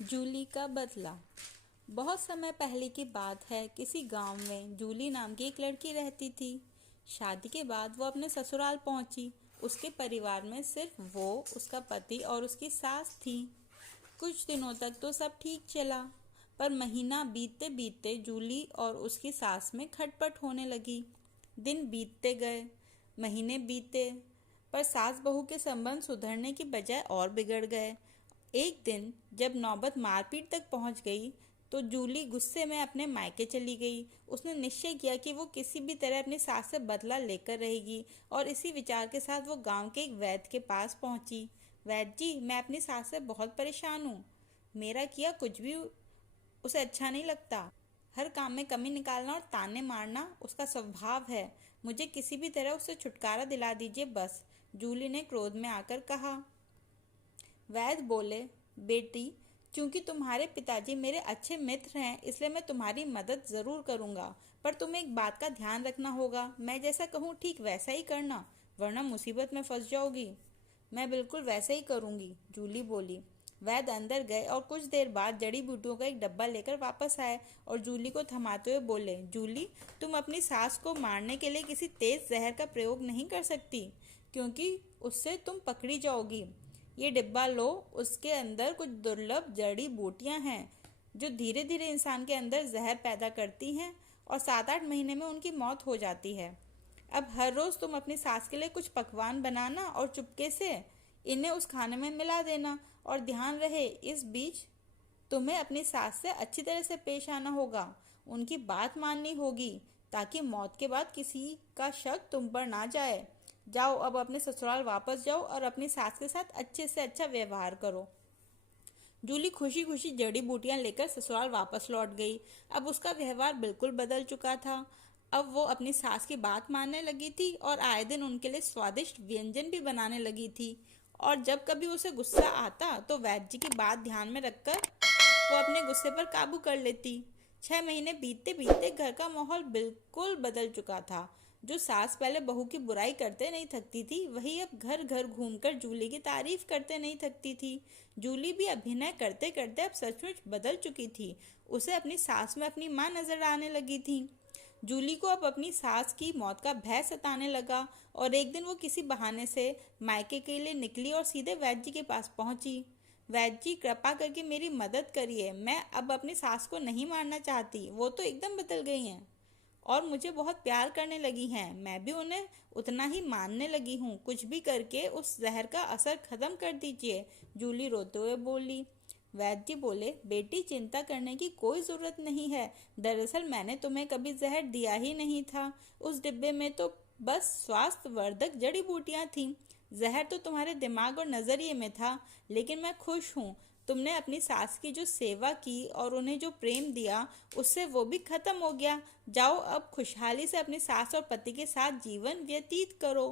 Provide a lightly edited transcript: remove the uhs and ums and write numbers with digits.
जूली का बदला। बहुत समय पहले की बात है। किसी गांव में जूली नाम की एक लड़की रहती थी। शादी के बाद वो अपने ससुराल पहुंची। उसके परिवार में सिर्फ वो, उसका पति और उसकी सास थी। कुछ दिनों तक तो सब ठीक चला, पर महीना बीतते बीतते जूली और उसकी सास में खटपट होने लगी। दिन बीतते गए, महीने बीते, पर सास बहू के संबंध सुधरने की बजाय और बिगड़ गए। एक दिन जब नौबत मारपीट तक पहुंच गई, तो जूली गुस्से में अपने मायके चली गई। उसने निश्चय किया कि वो किसी भी तरह अपनी सास से बदला लेकर रहेगी, और इसी विचार के साथ वो गांव के एक वैद्य के पास पहुंची। वैद्य जी, मैं अपनी सास से बहुत परेशान हूँ। मेरा किया कुछ भी उसे अच्छा नहीं लगता। हर काम में कमी निकालना और ताने मारना उसका स्वभाव है। मुझे किसी भी तरह उससे छुटकारा दिला दीजिए बस, जूली ने क्रोध में आकर कहा। वैद्य बोले, बेटी, चूंकि तुम्हारे पिताजी मेरे अच्छे मित्र हैं, इसलिए मैं तुम्हारी मदद जरूर करूंगा, पर तुम्हें एक बात का ध्यान रखना होगा। मैं जैसा कहूँ ठीक वैसा ही करना, वरना मुसीबत में फंस जाओगी। मैं बिल्कुल वैसा ही करूंगी, जूली बोली। वैद्य अंदर गए और कुछ देर बाद जड़ी बूटियों का एक डब्बा लेकर वापस आए और जूली को थमाते हुए बोले, जूली, तुम अपनी सास को मारने के लिए किसी तेज जहर का प्रयोग नहीं कर सकती, क्योंकि उससे तुम पकड़ी जाओगी। ये डिब्बा लो, उसके अंदर कुछ दुर्लभ जड़ी बूटियां हैं जो धीरे धीरे इंसान के अंदर जहर पैदा करती हैं और 7-8 महीने में उनकी मौत हो जाती है। अब हर रोज तुम अपनी सास के लिए कुछ पकवान बनाना और चुपके से इन्हें उस खाने में मिला देना, और ध्यान रहे इस बीच तुम्हें अपनी सास से अच्छी तरह से पेश आना होगा। उनकी बात माननी होगी, ताकि मौत के बाद किसी का शक तुम पर ना जाए। जाओ, अब अपने ससुराल वापस जाओ और अपनी सास के साथ अच्छे से अच्छा व्यवहार करो। जूली खुशी खुशी जड़ी बूटियां लेकर ससुराल वापस लौट गई। अब उसका व्यवहार बिल्कुल बदल चुका था। अब वो अपनी सास की बात मानने लगी थी और आए दिन उनके लिए स्वादिष्ट व्यंजन भी बनाने लगी थी। और जब कभी उसे गुस्सा आता तो वैद्य जी की बात ध्यान में रखकर वो अपने गुस्से पर काबू कर लेती। 6 महीने बीतते बीतते घर का माहौल बिल्कुल बदल चुका था। जो सास पहले बहू की बुराई करते नहीं थकती थी, वही अब घर घर घूमकर जूली की तारीफ करते नहीं थकती थी। जूली भी अभिनय करते करते अब सचमुच बदल चुकी थी। उसे अपनी सास में अपनी माँ नजर आने लगी थी। जूली को अब अपनी सास की मौत का भय सताने लगा, और एक दिन वो किसी बहाने से मायके के लिए निकली और सीधे वैद्य जी के पास पहुंची। वैद्य जी, कृपा करके मेरी मदद करिए। मैं अब अपनी सास को नहीं मारना चाहती। वो तो एकदम बदल गई हैं और मुझे बहुत प्यार करने लगी हैं। मैं भी उन्हें उतना ही मानने लगी हूँ। कुछ भी करके उस जहर का असर खत्म कर दीजिए, जूली रोते हुए बोली। वैद्य जी बोले, बेटी, चिंता करने की कोई जरूरत नहीं है। दरअसल मैंने तुम्हें कभी जहर दिया ही नहीं था। उस डिब्बे में तो बस स्वास्थ्यवर्धक जड़ी बूटियां थीं। जहर तो तुम्हारे दिमाग और नजरिए में था। लेकिन मैं खुश हूँ। तुमने अपनी सास की जो सेवा की और उन्हें जो प्रेम दिया, उससे वो भी खत्म हो गया। जाओ, अब खुशहाली से अपनी सास और पति के साथ जीवन व्यतीत करो।